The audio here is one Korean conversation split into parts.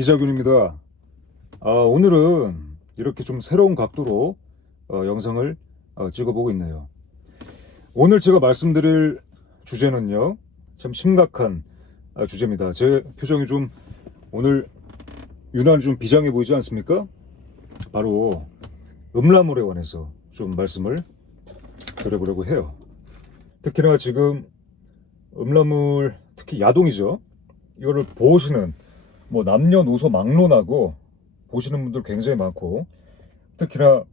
이자균입니다. 오늘은 이렇게 좀 새로운 각도로 영상을 찍어보고 있네요. 오늘 제가 말씀드릴 주제는요, 참 심각한 주제입니다. 제 표정이 좀 오늘 유난히 좀 비장해 보이지 않습니까? 바로 음란물에 관해서 좀 말씀을 드려보려고 해요. 특히나 지금 음란물, 특히 야동이죠. 이거를 보시는 남녀노소 막론하고 보시는 분들 굉장히 많고, 특히나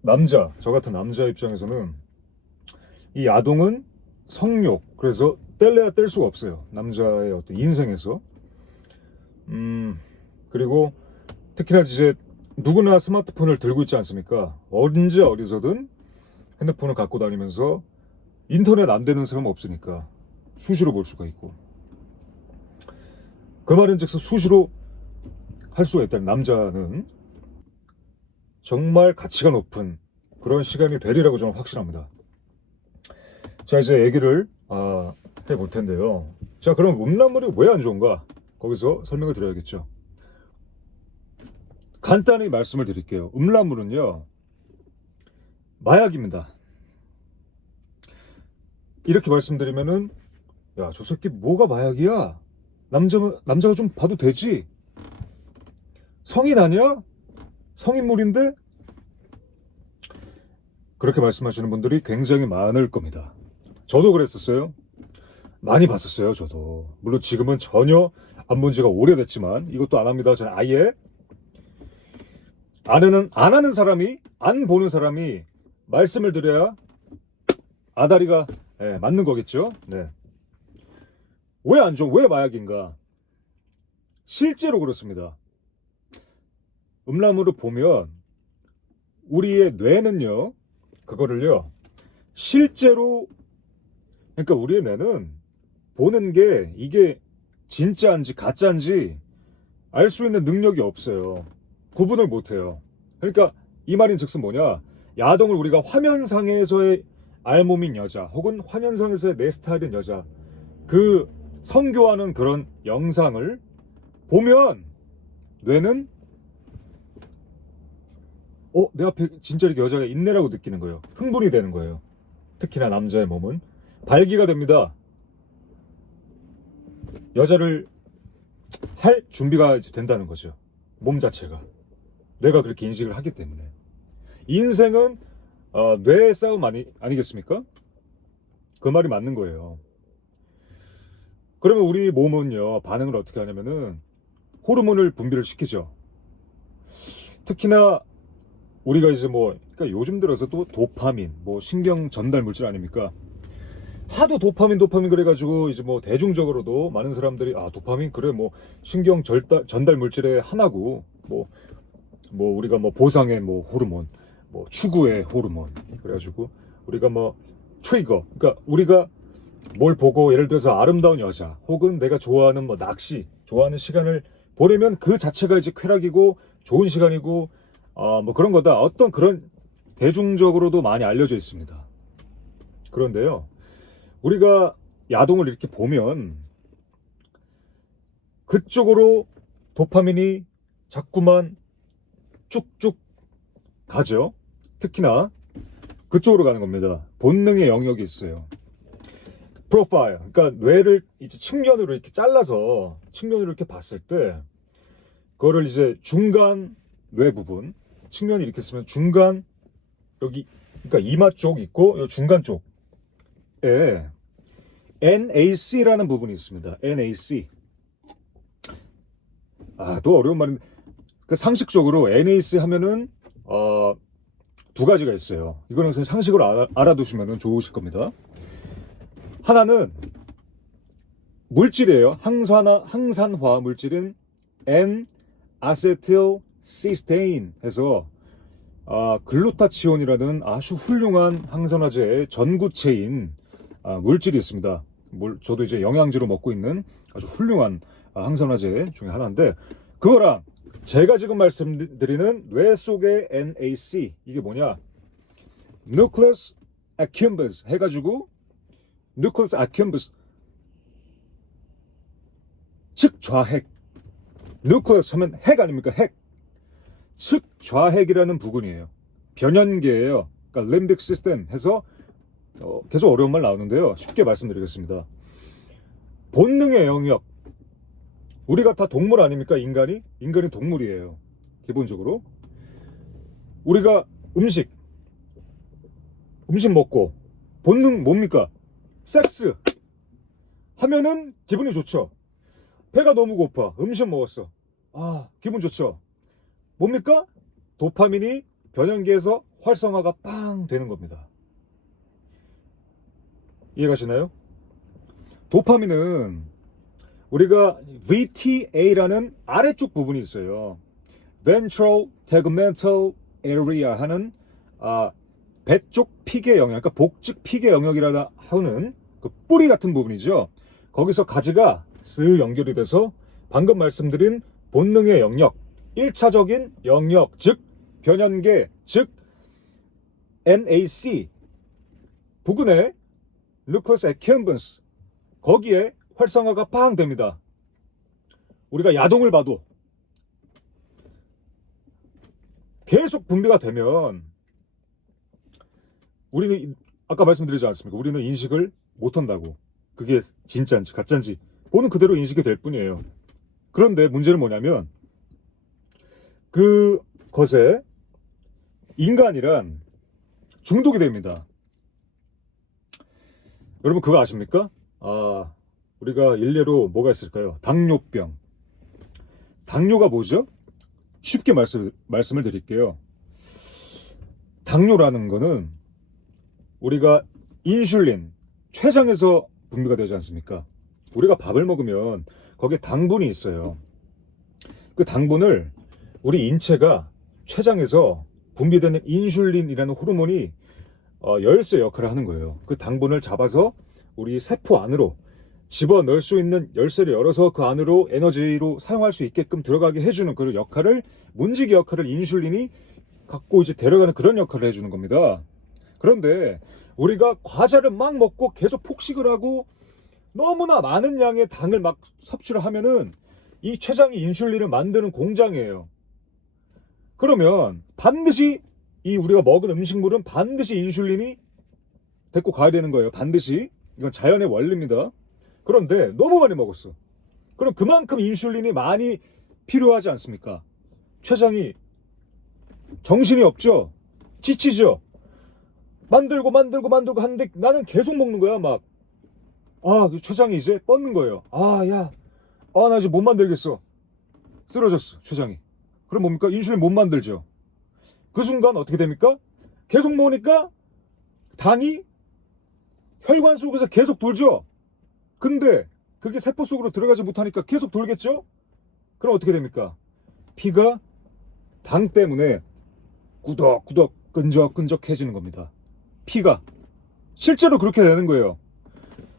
남자, 저 같은 남자 입장에서는 이 아동은 성욕, 그래서 뗄래야 뗄 수가 없어요. 남자의 어떤 인생에서. 그리고 특히나 이제 누구나 스마트폰을 들고 있지 않습니까? 언제 어디서든 핸드폰을 갖고 다니면서 인터넷 안 되는 사람 없으니까 수시로 볼 수가 있고, 그 말인즉슨 수시로 할 수가 있다는 남자는 정말 가치가 높은 그런 시간이 되리라고 저는 확신합니다. 자, 이제 얘기를 해볼 텐데요. 자, 그럼 음란물이 왜 안 좋은가? 거기서 설명을 드려야겠죠. 간단히 말씀을 드릴게요. 음란물은요, 마약입니다. 이렇게 말씀드리면은, 야, 저 새끼 뭐가 마약이야? 남자가 좀 봐도 되지? 성인 아니야? 성인물인데? 그렇게 말씀하시는 분들이 굉장히 많을 겁니다. 저도 그랬었어요. 많이 봤었어요, 저도. 물론 지금은 전혀 안 본 지가 오래됐지만 이것도 안 합니다. 저는 아예 안 하는 사람이, 안 보는 사람이 말씀을 드려야 아다리가 맞는 거겠죠. 네. 왜 안 좋아? 왜 마약인가? 실제로 그렇습니다. 음란물을 보면 우리의 뇌는요, 그거를요, 실제로, 그러니까 우리의 뇌는 보는 게 이게 진짜인지 가짜인지 알 수 있는 능력이 없어요. 구분을 못해요. 그러니까 이 말인즉슨 뭐냐, 야동을 우리가 화면상에서의 알몸인 여자, 혹은 화면상에서의 내 스타일인 여자, 그 성교하는 그런 영상을 보면 뇌는 내 앞에 진짜 이렇게 여자가 있네라고 느끼는 거예요. 흥분이 되는 거예요. 특히나 남자의 몸은 발기가 됩니다. 여자를 할 준비가 된다는 거죠. 몸 자체가. 뇌가 그렇게 인식을 하기 때문에. 인생은 뇌의 싸움 아니겠습니까? 그 말이 맞는 거예요. 그러면 우리 몸은요, 반응을 어떻게 하냐면은 호르몬을 분비를 시키죠. 특히나 우리가 이제 그러니까 요즘 들어서 또 도파민, 신경 전달 물질 아닙니까? 하도 도파민 그래가지고 이제 대중적으로도 많은 사람들이 도파민 그래 신경 전달 물질의 하나고 우리가 보상의 호르몬, 추구의 호르몬, 그래가지고 우리가 트리거, 그러니까 우리가 뭘 보고 예를 들어서 아름다운 여자 혹은 내가 좋아하는 낚시 좋아하는 시간을 보내면 그 자체가 이제 쾌락이고 좋은 시간이고 그런 거다, 어떤 그런 대중적으로도 많이 알려져 있습니다. 그런데요, 우리가 야동을 이렇게 보면 그쪽으로 도파민이 자꾸만 쭉쭉 가죠. 특히나 그쪽으로 가는 겁니다. 본능의 영역이 있어요. 프로파일, 그러니까 뇌를 이제 측면으로 이렇게 잘라서 측면으로 이렇게 봤을 때 그거를 이제 중간 뇌 부분, 측면이 이렇게 쓰면 중간, 여기 그러니까 이마 쪽 있고 이 중간 쪽에 NAC라는 부분이 있습니다. NAC. 또 어려운 말인데, 상식적으로 NAC 하면은 두 가지가 있어요. 이거는 상식으로 알아두시면 좋으실 겁니다. 하나는 물질이에요. 항산화 물질인 N-아세틸시스테인 해서 글루타치온이라는 아주 훌륭한 항산화제의 전구체인 물질이 있습니다. 저도 이제 영양제로 먹고 있는 아주 훌륭한 항산화제 중에 하나인데, 그거랑 제가 지금 말씀드리는 뇌 속의 NAC, 이게 뭐냐, Nucleus accumbens 해가지고 Nucleus accumbens, 즉 좌핵, 누클레스 하면 핵 아닙니까? 핵. 측좌핵이라는 부분이에요. 변연계예요. 그러니까 림빅 시스템 해서 계속 어려운 말 나오는데요. 쉽게 말씀드리겠습니다. 본능의 영역. 우리가 다 동물 아닙니까? 인간이 동물이에요. 기본적으로. 우리가 음식 먹고 본능 뭡니까? 섹스 하면은 기분이 좋죠. 배가 너무 고파. 음식 먹었어. 기분 좋죠. 뭡니까? 도파민이 변연계에서 활성화가 빵 되는 겁니다. 이해가시나요? 도파민은 우리가 VTA라는 아래쪽 부분이 있어요. Ventral Tegmental Area 하는 배 쪽 피계 영역, 그러니까 복직 피계 영역이라 하는 그 뿌리 같은 부분이죠. 거기서 가지가 쓱 연결이 돼서 방금 말씀드린 본능의 영역, 1차적인 영역, 즉 변연계, 즉 NAC 부근의 누클레스 액켐번스 거기에 활성화가 빵 됩니다. 우리가 야동을 봐도 계속 분비가 되면 우리는 아까 말씀드리지 않았습니까? 우리는 인식을 못한다고. 그게 진짜인지 가짜인지 보는 그대로 인식이 될 뿐이에요. 그런데 문제는 뭐냐면 그것에 인간이란 중독이 됩니다. 여러분 그거 아십니까? 우리가 일례로 뭐가 있을까요? 당뇨병. 당뇨가 뭐죠? 쉽게 말씀을 드릴게요. 당뇨라는 거는 우리가 인슐린, 췌장에서 분비가 되지 않습니까? 우리가 밥을 먹으면 거기에 당분이 있어요. 그 당분을 우리 인체가 췌장에서 분비되는 인슐린이라는 호르몬이 열쇠 역할을 하는 거예요. 그 당분을 잡아서 우리 세포 안으로 집어넣을 수 있는 열쇠를 열어서 그 안으로 에너지로 사용할 수 있게끔 들어가게 해주는 그 역할을, 문지기 역할을 인슐린이 갖고 이제 데려가는 그런 역할을 해주는 겁니다. 그런데 우리가 과자를 막 먹고 계속 폭식을 하고 너무나 많은 양의 당을 막 섭취를 하면은 이 췌장이 인슐린을 만드는 공장이에요. 그러면 반드시 이 우리가 먹은 음식물은 반드시 인슐린이 데리고 가야 되는 거예요. 반드시. 이건 자연의 원리입니다. 그런데 너무 많이 먹었어. 그럼 그만큼 인슐린이 많이 필요하지 않습니까? 췌장이 정신이 없죠? 지치죠? 만들고 하는데 나는 계속 먹는 거야. 막 췌장이 이제 뻗는 거예요. 나 이제 못 만들겠어. 쓰러졌어, 췌장이. 그럼 뭡니까? 인슐린 못 만들죠. 그 순간 어떻게 됩니까? 계속 먹으니까 당이 혈관 속에서 계속 돌죠. 근데 그게 세포 속으로 들어가지 못하니까 계속 돌겠죠? 그럼 어떻게 됩니까? 피가 당 때문에 꾸덕꾸덕 끈적끈적해지는 겁니다. 피가 실제로 그렇게 되는 거예요.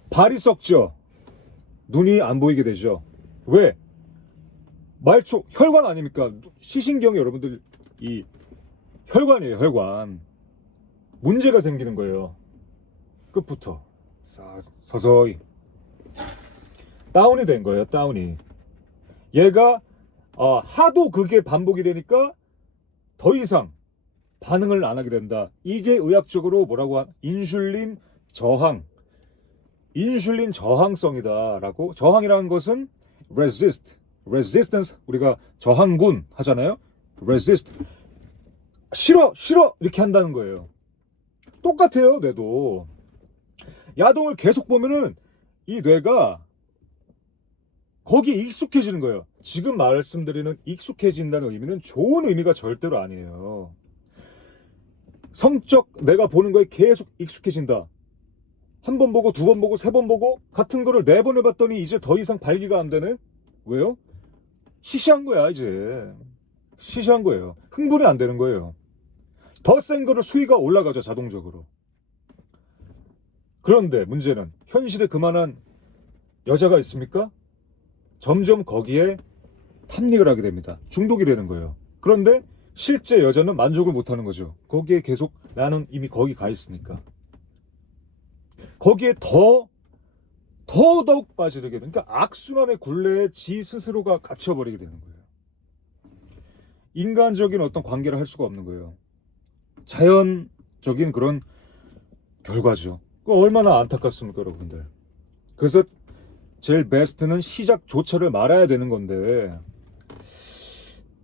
발이 썩죠. 눈이 안 보이게 되죠. 왜? 말초 혈관 아닙니까? 시신경이 여러분들 이 혈관이에요. 혈관. 문제가 생기는 거예요. 끝부터 서서히 다운이 된 거예요. 다운이. 얘가 하도 그게 반복이 되니까 더 이상 반응을 안 하게 된다. 이게 의학적으로 뭐라고 인슐린 저항. 인슐린 저항성이다라고. 저항이라는 것은 resistance. 우리가 저항군 하잖아요. resist. 싫어 이렇게 한다는 거예요. 똑같아요. 뇌도. 야동을 계속 보면은 이 뇌가 거기에 익숙해지는 거예요. 지금 말씀드리는 익숙해진다는 의미는 좋은 의미가 절대로 아니에요. 성적 내가 보는 거에 계속 익숙해진다. 한 번 보고 두 번 보고 세 번 보고 같은 거를 네 번 해봤더니 이제 더 이상 발기가 안 되네? 왜요? 시시한 거야 이제. 시시한 거예요. 흥분이 안 되는 거예요. 더 센 거를 수위가 올라가죠 자동적으로. 그런데 문제는 현실에 그만한 여자가 있습니까? 점점 거기에 탐닉을 하게 됩니다. 중독이 되는 거예요. 그런데 실제 여자는 만족을 못하는 거죠. 거기에 계속 나는 이미 거기 가 있으니까. 거기에 더더욱 빠지게 되는, 그러니까 악순환의 굴레에 지 스스로가 갇혀버리게 되는 거예요. 인간적인 어떤 관계를 할 수가 없는 거예요. 자연적인 그런 결과죠. 얼마나 안타깝습니까, 여러분들. 그래서 제일 베스트는 시작조차를 말아야 되는 건데,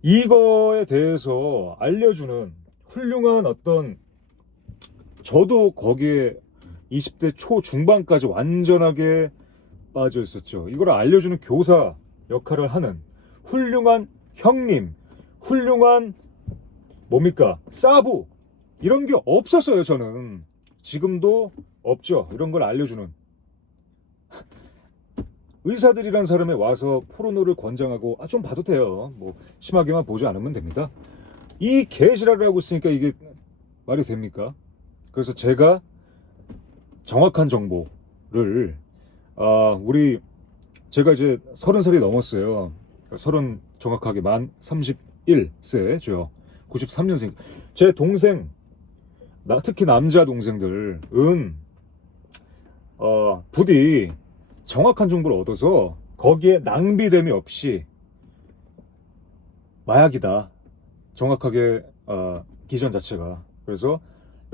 이거에 대해서 알려주는 훌륭한 어떤, 저도 거기에 20대 초중반까지 완전하게 빠져 있었죠. 이걸 알려주는 교사 역할을 하는 훌륭한 형님, 훌륭한 뭡니까? 사부, 이런 게 없었어요. 저는 지금도 없죠. 이런 걸 알려주는 의사들이란 사람이 와서 포르노를 권장하고 좀 봐도 돼요. 뭐 심하게만 보지 않으면 됩니다. 이 개시라를 하고 있으니까 이게 말이 됩니까? 그래서 제가 정확한 정보를 제가 이제 30살이 넘었어요. 30 정확하게 만 31세죠. 93년생. 제 동생, 특히 남자 동생들은 부디 정확한 정보를 얻어서 거기에 낭비됨이 없이 마약이다. 정확하게 기전 자체가. 그래서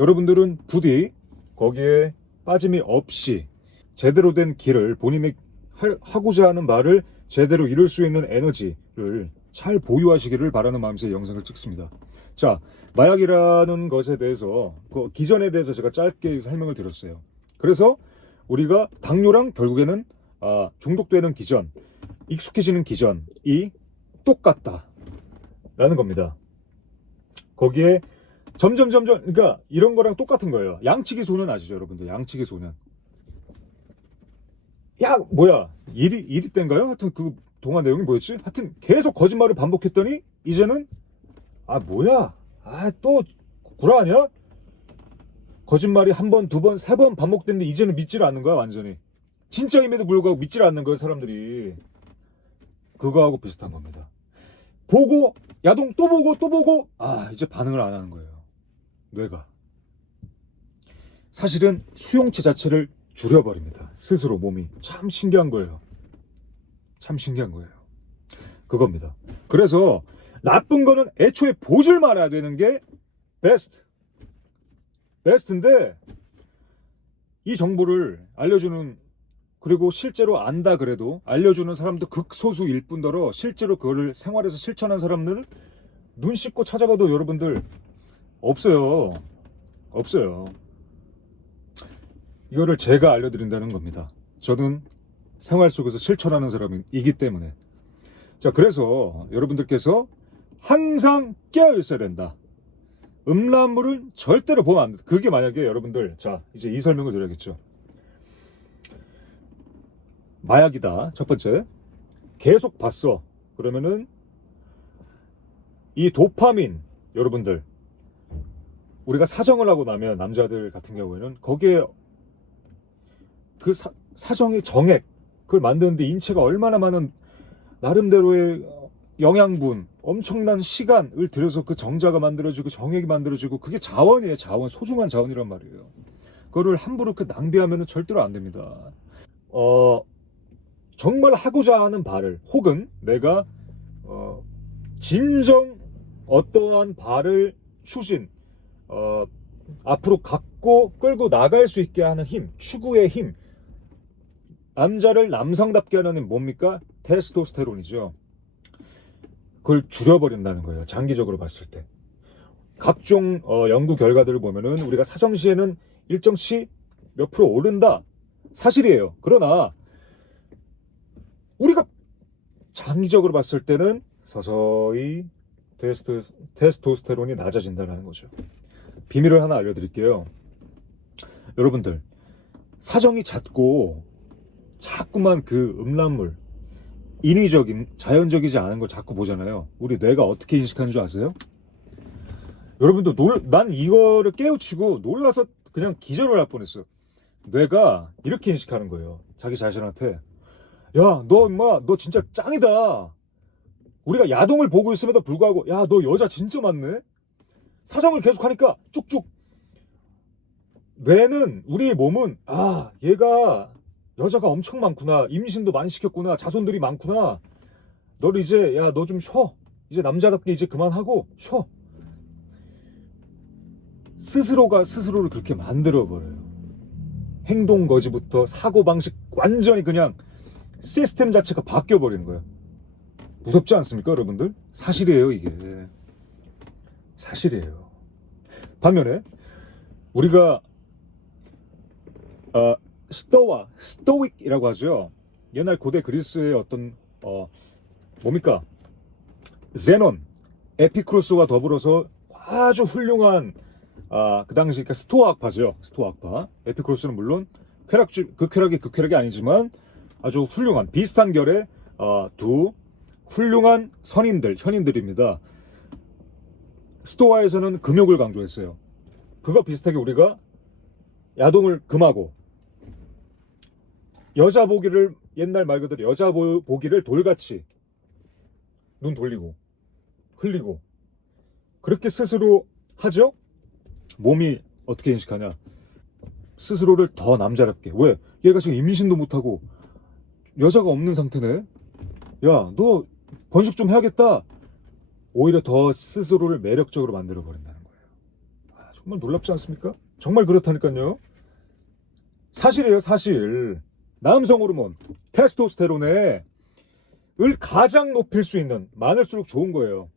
여러분들은 부디 거기에 빠짐이 없이 제대로 된 길을 본인이 하고자 하는 말을 제대로 이룰 수 있는 에너지를 잘 보유하시기를 바라는 마음에서 이 영상을 찍습니다. 자, 마약이라는 것에 대해서 그 기전에 대해서 제가 짧게 설명을 드렸어요. 그래서 우리가 당뇨랑 결국에는 중독되는 기전, 익숙해지는 기전이 똑같다라는 겁니다. 거기에 점점 그러니까 이런 거랑 똑같은 거예요. 양치기 소년 아시죠, 여러분들? 양치기 소년. 야, 뭐야? 1위 때인가요? 하여튼 그 동화 내용이 뭐였지? 하여튼 계속 거짓말을 반복했더니 이제는 뭐야? 또 구라 아니야? 거짓말이 한 번, 두 번, 세 번 반복됐는데 이제는 믿지를 않는 거야, 완전히. 진짜임에도 불구하고 믿지를 않는 거예요, 사람들이. 그거하고 비슷한 겁니다. 보고, 야동 또 보고, 이제 반응을 안 하는 거예요. 뇌가. 사실은 수용체 자체를 줄여버립니다. 스스로 몸이. 참 신기한 거예요. 참 신기한 거예요. 그겁니다. 그래서 나쁜 거는 애초에 보질 말아야 되는 게 베스트인데 이 정보를 알려주는, 그리고 실제로 안다 그래도 알려주는 사람도 극소수일 뿐더러 실제로 그거를 생활에서 실천한 사람들은 눈 씻고 찾아봐도 여러분들 없어요. 이거를 제가 알려드린다는 겁니다. 저는 생활 속에서 실천하는 사람이기 때문에. 자, 그래서 여러분들께서 항상 깨어 있어야 된다. 음란물은 절대로 보면 안 돼. 그게 만약에 여러분들, 자, 이제 이 설명을 드려야겠죠. 마약이다. 첫 번째. 계속 봤어. 그러면은 이 도파민, 여러분들, 우리가 사정을 하고 나면 남자들 같은 경우에는 거기에 그 사정의 정액, 그걸 만드는데 인체가 얼마나 많은 나름대로의 영양분, 엄청난 시간을 들여서 그 정자가 만들어지고 정액이 만들어지고, 그게 자원이에요. 자원, 소중한 자원이란 말이에요. 그거를 함부로 낭비하면 절대로 안 됩니다. 정말 하고자 하는 바를, 혹은 내가 진정 어떠한 바를 앞으로 갖고 끌고 나갈 수 있게 하는 힘, 추구의 힘, 남자를 남성답게 하는 힘, 뭡니까? 테스토스테론이죠. 그걸 줄여버린다는 거예요. 장기적으로 봤을 때. 각종 연구 결과들을 보면은 우리가 사정시에는 일정치 몇 프로 오른다. 사실이에요. 그러나 우리가 장기적으로 봤을 때는 서서히 테스토스테론이 낮아진다는 거죠. 비밀을 하나 알려드릴게요. 여러분들, 사정이 잦고 자꾸만 그 음란물, 인위적인, 자연적이지 않은 걸 자꾸 보잖아요. 우리 뇌가 어떻게 인식하는 줄 아세요? 여러분도 난 이거를 깨우치고 놀라서 그냥 기절을 할 뻔했어요. 뇌가 이렇게 인식하는 거예요. 자기 자신한테. 야, 너 임마, 너 진짜 짱이다. 우리가 야동을 보고 있음에도 불구하고, 야, 너 여자 진짜 많네? 사정을 계속 하니까 쭉쭉. 뇌는, 우리 몸은, 얘가 여자가 엄청 많구나. 임신도 많이 시켰구나. 자손들이 많구나. 너를 이제, 야, 너 좀 쉬어. 이제 남자답게 이제 그만하고 쉬어. 스스로가 스스로를 그렇게 만들어버려요. 행동 거지부터 사고방식 완전히 그냥 시스템 자체가 바뀌어버리는 거예요. 무섭지 않습니까, 여러분들? 사실이에요, 이게. 사실이에요. 반면에 우리가 스토익이라고 하죠. 옛날 고대 그리스의 어떤 뭡니까? 제논, 에피쿠로스와 더불어서 아주 훌륭한 그 당시 그러니까 스토아학파죠. 스토아학파. 에피쿠로스는 물론 극쾌락이 아니지만 아주 훌륭한 비슷한 결의 두 훌륭한 현인들입니다. 스토아에서는 금욕을 강조했어요. 그거 비슷하게 우리가 야동을 금하고 여자 보기를 옛날 말 그대로 여자 보기를 돌같이 눈 돌리고 흘리고 그렇게 스스로 하죠? 몸이 어떻게 인식하냐? 스스로를 더 남자답게. 왜? 얘가 지금 임신도 못하고 여자가 없는 상태네? 야, 너 번식 좀 해야겠다. 오히려 더 스스로를 매력적으로 만들어버린다는 거예요. 정말 놀랍지 않습니까? 정말 그렇다니까요. 사실이에요, 사실. 남성 호르몬, 테스토스테론을 가장 높일 수 있는, 많을수록 좋은 거예요.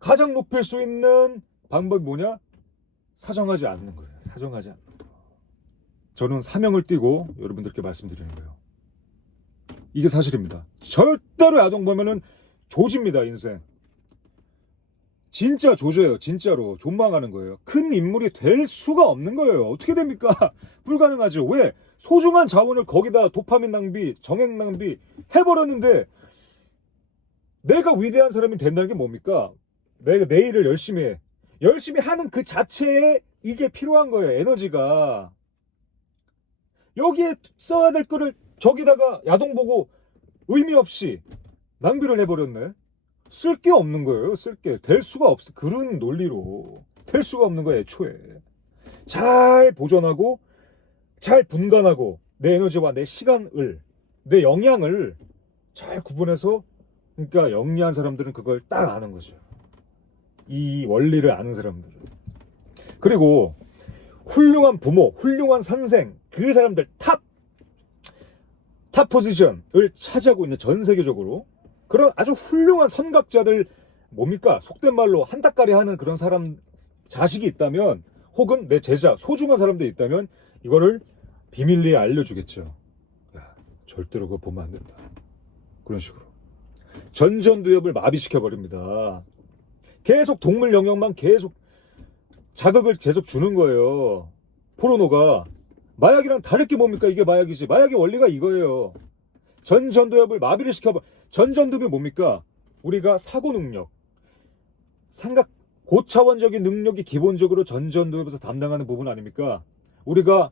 가장 높일 수 있는 방법이 뭐냐? 사정하지 않는 거예요. 사정하지 않는 거. 저는 사명을 띠고 여러분들께 말씀드리는 거예요. 이게 사실입니다. 절대로 야동 보면은 조집니다, 인생. 진짜 조져요, 진짜로. 존망하는 거예요. 큰 인물이 될 수가 없는 거예요. 어떻게 됩니까? 불가능하죠. 왜? 소중한 자원을 거기다 도파민 낭비, 정액 낭비 해버렸는데 내가 위대한 사람이 된다는 게 뭡니까? 내가 내 일을 열심히 해. 열심히 하는 그 자체에 이게 필요한 거예요, 에너지가. 여기에 써야 될 거를 저기다가 야동 보고 의미 없이 낭비를 해버렸네. 쓸 게 없는 거예요. 쓸 게. 될 수가 없어. 그런 논리로. 될 수가 없는 거예요, 애초에. 잘 보존하고 잘 분간하고 내 에너지와 내 시간을 내 영양을 잘 구분해서 그러니까 영리한 사람들은 그걸 딱 아는 거죠. 이 원리를 아는 사람들은. 그리고 훌륭한 부모, 훌륭한 선생 그 사람들 탑 포지션을 차지하고 있는 전 세계적으로 그런 아주 훌륭한 선각자들 뭡니까? 속된 말로 한따까리 하는 그런 사람 자식이 있다면 혹은 내 제자 소중한 사람들이 있다면 이거를 비밀리에 알려주겠죠. 야, 절대로 그거 보면 안 된다. 그런 식으로 전전두엽을 마비시켜버립니다. 계속 동물 영역만 계속 자극을 계속 주는 거예요. 포르노가 마약이랑 다를 게 뭡니까? 이게 마약이지. 마약의 원리가 이거예요. 전전두엽을 마비를 전전두엽이 뭡니까? 우리가 사고 능력, 생각 고차원적인 능력이 기본적으로 전전두엽에서 담당하는 부분 아닙니까? 우리가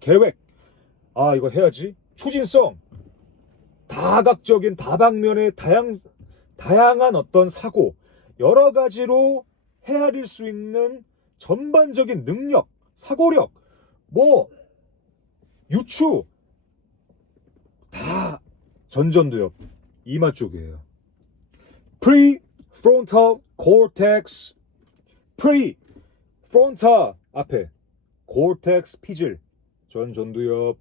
계획, 이거 해야지. 추진성, 다각적인 다방면의 다양한 어떤 사고, 여러 가지로 헤아릴 수 있는 전반적인 능력, 사고력, 유추 다 전전두엽 이마 쪽이에요. Prefrontal cortex, prefrontal 앞에 cortex 피질 전전두엽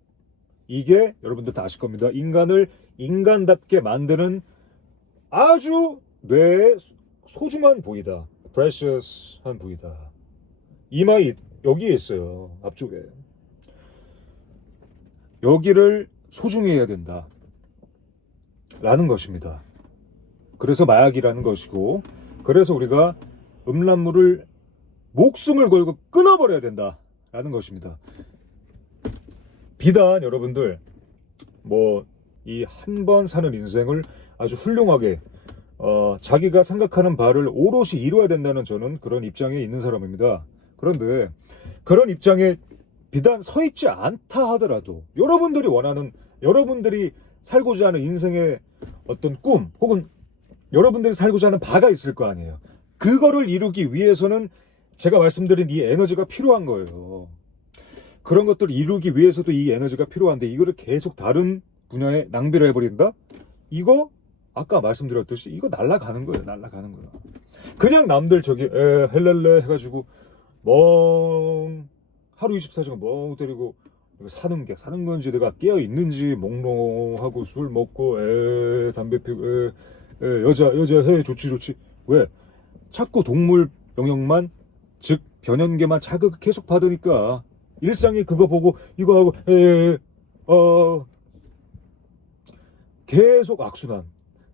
이게 여러분들 다 아실 겁니다. 인간을 인간답게 만드는 아주 뇌의 소중한 부위다. precious한 부위다. 이마에 여기에 있어요. 앞쪽에. 여기를 소중히 해야 된다. 라는 것입니다. 그래서 마약이라는 것이고 그래서 우리가 음란물을 목숨을 걸고 끊어버려야 된다. 라는 것입니다. 비단 여러분들 이 한 번 사는 인생을 아주 훌륭하게 자기가 생각하는 바를 오롯이 이루어야 된다는 저는 그런 입장에 있는 사람입니다. 그런데 그런 입장에 비단 서 있지 않다 하더라도 여러분들이 원하는 여러분들이 살고자 하는 인생의 어떤 꿈 혹은 여러분들이 살고자 하는 바가 있을 거 아니에요. 그거를 이루기 위해서는 제가 말씀드린 이 에너지가 필요한 거예요. 그런 것들을 이루기 위해서도 이 에너지가 필요한데 이거를 계속 다른 분야에 낭비를 해버린다? 이거 아까 말씀드렸듯이 이거 날아가는 거예요. 날아가는 거예요. 그냥 남들 저기 헬렐레 해가지고 멍 하루 24시간 멍 때리고 이거 사는 건지 내가 깨어 있는지 몽롱하고 술 먹고 담배 피고 여자 해 좋지 왜 자꾸 동물 영역만 즉 변연계만 자극 계속 받으니까 일상이 그거 보고 이거 하고 계속 악순환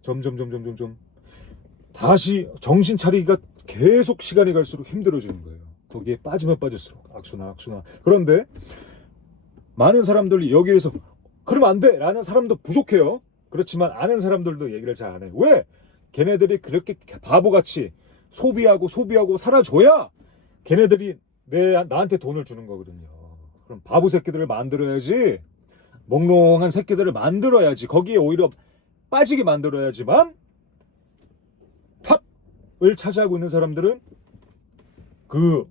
점점 다시 정신 차리기가 계속 시간이 갈수록 힘들어지는 거예요. 거기에 빠지면 빠질수록 악순환. 그런데 많은 사람들이 여기에서 그러면 안 돼 라는 사람도 부족해요. 그렇지만 아는 사람들도 얘기를 잘 안 해요. 왜? 걔네들이 그렇게 바보같이 소비하고 살아줘야 걔네들이 나한테 돈을 주는 거거든요. 그럼 바보 새끼들을 만들어야지, 몽롱한 새끼들을 만들어야지, 거기에 오히려 빠지게 만들어야지만 탑을 차지하고 있는 사람들은 그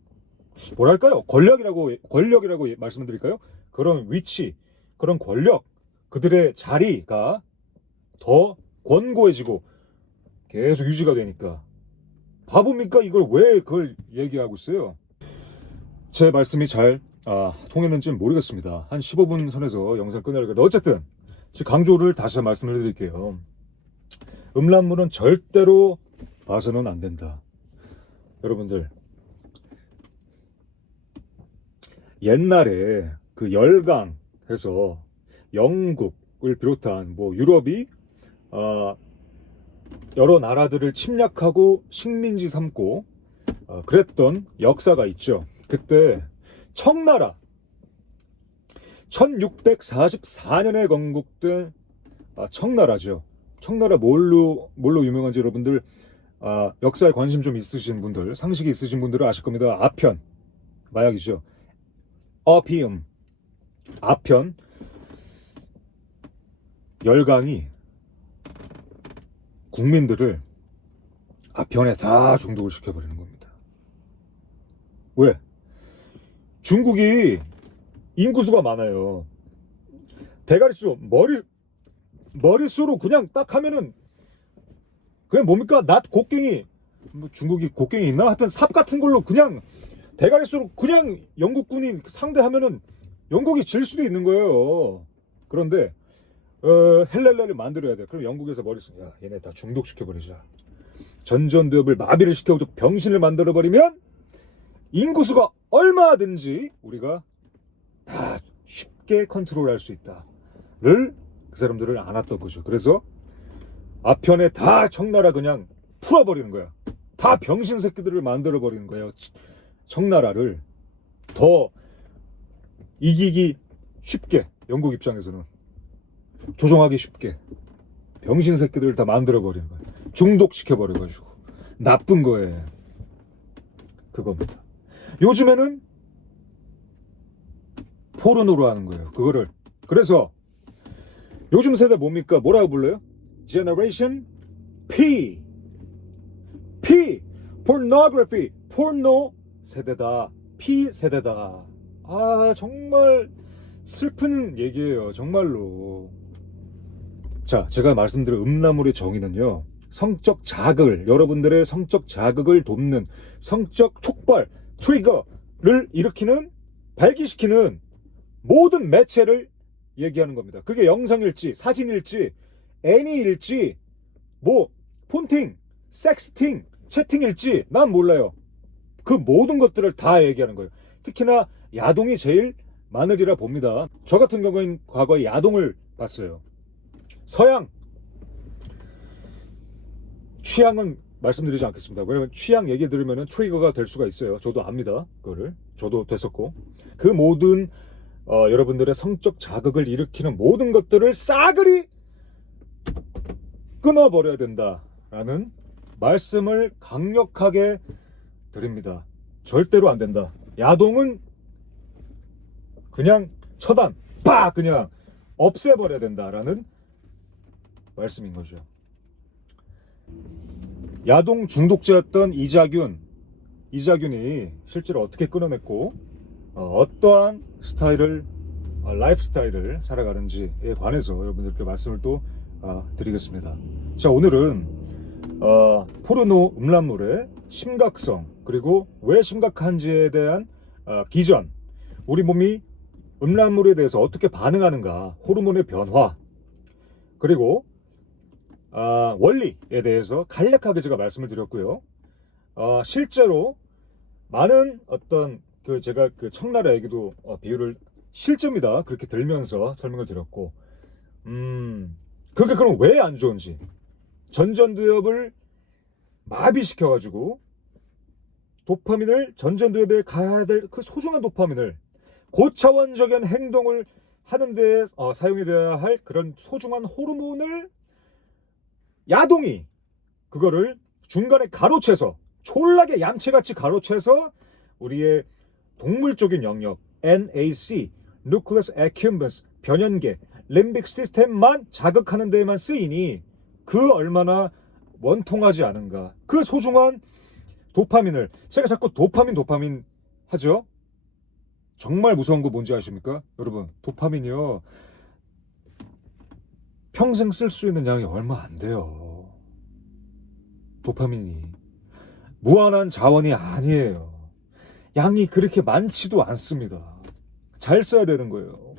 뭐랄까요? 권력이라고 말씀드릴까요? 그런 위치, 그런 권력, 그들의 자리가 더 권고해지고 계속 유지가 되니까 바보입니까? 이걸 왜 그걸 얘기하고 있어요? 제 말씀이 잘 통했는지는 모르겠습니다. 한 15분 선에서 영상 끝내려고. 어쨌든 강조를 다시 말씀을 드릴게요. 음란물은 절대로 봐서는 안 된다. 여러분들 옛날에 그 열강해서 영국을 비롯한 뭐 유럽이 여러 나라들을 침략하고 식민지 삼고 그랬던 역사가 있죠. 그때 청나라 1644년에 건국된 청나라죠. 청나라 뭘로 유명한지 여러분들 역사에 관심 좀 있으신 분들, 상식이 있으신 분들은 아실 겁니다. 아편, 마약이죠. 어피움, 아편. 열강이 국민들을 아편에 다 중독을 시켜버리는 겁니다. 왜? 중국이 인구수가 많아요. 대가리수, 머릿수로 그냥 딱 하면은 그냥 뭡니까? 곡괭이, 뭐 중국이 곡괭이 있나? 하여튼 삽 같은 걸로 그냥 대가리수로 그냥 영국군이 상대하면은 영국이 질 수도 있는 거예요. 그런데 헬렐레를 만들어야 돼. 그럼 영국에서 야, 얘네 다 중독시켜버리자. 전전두엽을 마비를 시켜서 병신을 만들어버리면 인구수가 얼마든지 우리가 다 쉽게 컨트롤할 수 있다를 그 사람들은 알았던 거죠. 그래서 아편에 다 청나라 그냥 풀어버리는 거야. 다 병신 새끼들을 만들어버리는 거예요. 청나라를 더 이기기 쉽게, 영국 입장에서는 조종하기 쉽게 병신 새끼들을 다 만들어버리는 거예요. 중독시켜버려가지고 나쁜 거예요. 그겁니다. 요즘에는 포르노로 하는 거예요. 그거를. 그래서 요즘 세대 뭡니까? 뭐라고 불러요? Generation P. Pornography. 포르노 세대다. P 세대다. 정말 슬픈 얘기예요. 정말로. 자, 제가 말씀드린 음란물의 정의는요. 성적 자극을, 여러분들의 성적 자극을 돕는 성적 촉발, 트리거를 일으키는, 발기시키는 모든 매체를 얘기하는 겁니다. 그게 영상일지, 사진일지, 애니일지, 뭐 폰팅, 섹스팅, 채팅일지 난 몰라요. 그 모든 것들을 다 얘기하는 거예요. 특히나 야동이 제일 많으리라 봅니다. 저 같은 경우는 과거에 야동을 봤어요. 서양 취향은 말씀드리지 않겠습니다. 왜냐면 취향 얘기 들으면 트리거가 될 수가 있어요. 저도 압니다. 그거를. 저도 됐었고. 그 모든 여러분들의 성적 자극을 일으키는 모든 것들을 싸그리 끊어버려야 된다라는 말씀을 강력하게 드립니다. 절대로 안 된다. 야동은 그냥 처단, 그냥 없애버려야 된다라는 말씀인 거죠. 야동 중독자였던 이자균이 실제로 어떻게 끊어냈고 어떠한 라이프 스타일을 살아가는지에 관해서 여러분들께 말씀을 또 드리겠습니다. 자, 오늘은 포르노 음란물의 심각성, 그리고 왜 심각한지에 대한 기전, 우리 몸이 음란물에 대해서 어떻게 반응하는가, 호르몬의 변화, 그리고 원리에 대해서 간략하게 제가 말씀을 드렸고요. 실제로 많은 어떤 제가 청나라 얘기도 비유를 실제입니다 그렇게 들면서 설명을 드렸고, 그게 그럼 왜 안 좋은지, 전전두엽을 마비시켜가지고 도파민을, 전전두엽에 가야 될 그 소중한 도파민을, 고차원적인 행동을 하는데 사용이 되어야 할 그런 소중한 호르몬을 야동이 그거를 중간에 가로채서, 졸라게 얌체같이 가로채서 우리의 동물적인 영역 NAC, Nucleus accumbens, 변연계, 림빅 시스템만 자극하는 데에만 쓰이니 그 얼마나 원통하지 않은가. 그 소중한 도파민을, 제가 자꾸 도파민 하죠. 정말 무서운 거 뭔지 아십니까? 여러분, 도파민이요, 평생 쓸 수 있는 양이 얼마 안 돼요. 도파민이 무한한 자원이 아니에요. 양이 그렇게 많지도 않습니다. 잘 써야 되는 거예요.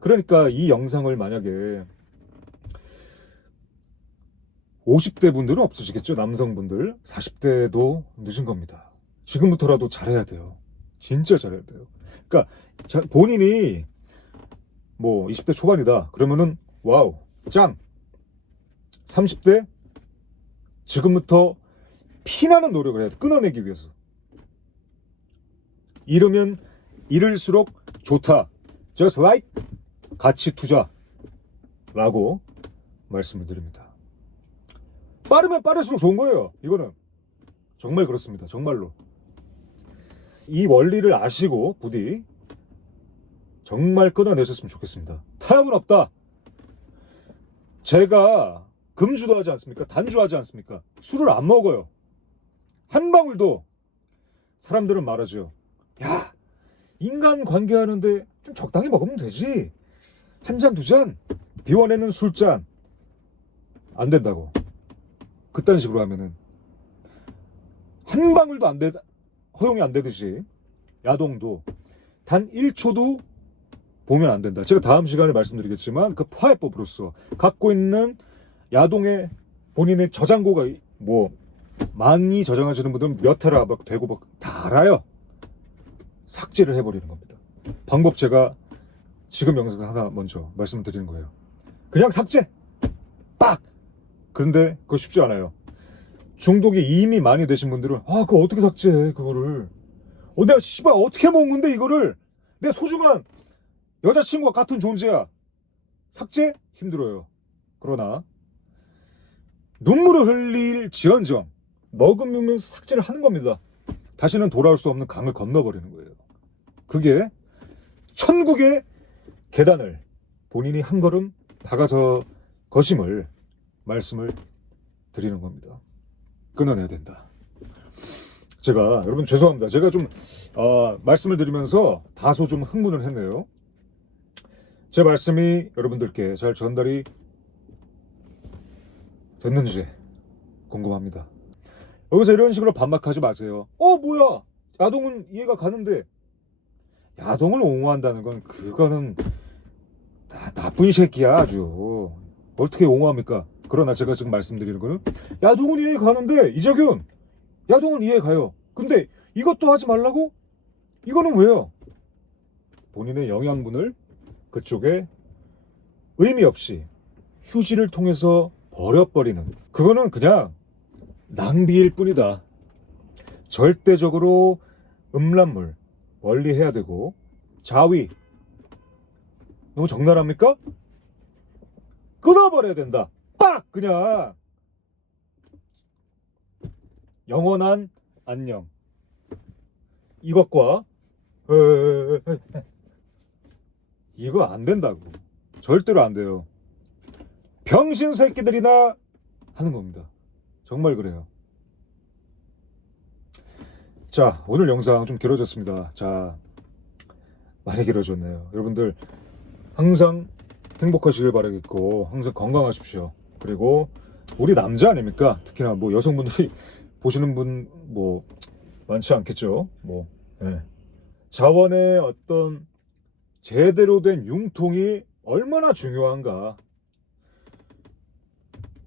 그러니까 이 영상을 만약에 50대 분들은 없으시겠죠? 남성분들 40대도 늦은 겁니다. 지금부터라도 잘해야 돼요. 진짜 잘해야 돼요. 그러니까 본인이 뭐 20대 초반이다 그러면은 와우 짱. 30대 지금부터 피나는 노력을 해야 돼. 끊어내기 위해서. 이러면 이럴수록 좋다. Just like 가치 투자라고 말씀을 드립니다. 빠르면 빠를수록 좋은 거예요. 이거는 정말 그렇습니다. 정말로. 이 원리를 아시고 부디 정말 끊어내셨으면 좋겠습니다. 타협은 없다. 제가 금주도 하지 않습니까? 단주하지 않습니까? 술을 안 먹어요. 한 방울도. 사람들은 말하죠. 야, 인간 관계하는데 좀 적당히 먹으면 되지. 한 잔, 두 잔, 비워내는 술잔. 안 된다고. 그딴 식으로 하면은 한 방울도 허용이 안 되듯이 야동도 단 1초도 보면 안 된다. 제가 다음 시간에 말씀드리겠지만 그 파해법으로서 갖고 있는 야동의 본인의 저장고가 뭐 많이 저장하시는 분들은 몇 테라 막 되고 막 다 알아요. 삭제를 해버리는 겁니다. 방법 제가 지금 영상 하나 먼저 말씀드리는 거예요. 그냥 삭제! 빡! 그런데 그거 쉽지 않아요. 중독이 이미 많이 되신 분들은 그거 어떻게 삭제해 그거를. 내가 씨발 어떻게 먹는데 이거를. 내 소중한 여자친구와 같은 존재야. 삭제? 힘들어요. 그러나 눈물을 흘릴지언정 먹으면서 삭제를 하는 겁니다. 다시는 돌아올 수 없는 강을 건너버리는 거예요. 그게 천국의 계단을 본인이 한 걸음 다가서 것임을 말씀을 드리는 겁니다. 끊어내야 된다. 제가 여러분 죄송합니다. 제가 좀 말씀을 드리면서 다소 좀 흥분을 했네요. 제 말씀이 여러분들께 잘 전달이 됐는지 궁금합니다. 여기서 이런 식으로 반박하지 마세요. 뭐야, 야동은 이해가 가는데. 야동을 옹호한다는 건 그거는 나쁜 새끼야 아주. 어떻게 옹호합니까? 그러나 제가 지금 말씀드리는 거는 야동은 이해 가는데, 이재균 야동은 이해 가요. 근데 이것도 하지 말라고? 이거는 왜요? 본인의 영양분을 그쪽에 의미 없이 휴지를 통해서 버려버리는, 그거는 그냥 낭비일 뿐이다. 절대적으로 음란물 원리해야 되고, 자위 너무 적나라합니까? 끊어버려야 된다. 빡! 그냥 영원한 안녕. 이것과 이거 안 된다고. 절대로 안 돼요. 병신 새끼들이나 하는 겁니다. 정말 그래요. 자, 오늘 영상 좀 길어졌습니다. 자, 많이 길어졌네요. 여러분들 항상 행복하시길 바라겠고 항상 건강하십시오. 그리고 우리 남자 아닙니까? 특히나 뭐 여성분들이 보시는 분 뭐 많지 않겠죠. 뭐 자원의 어떤 제대로 된 융통이 얼마나 중요한가.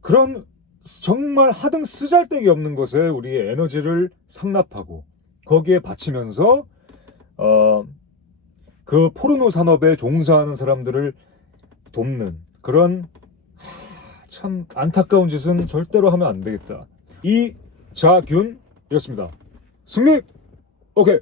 그런 정말 하등 쓰잘데기 없는 것에 우리의 에너지를 상납하고 거기에 바치면서 그 포르노 산업에 종사하는 사람들을 돕는 그런 참 안타까운 짓은 절대로 하면 안 되겠다. 이자균이었습니다. 승리! 오케이.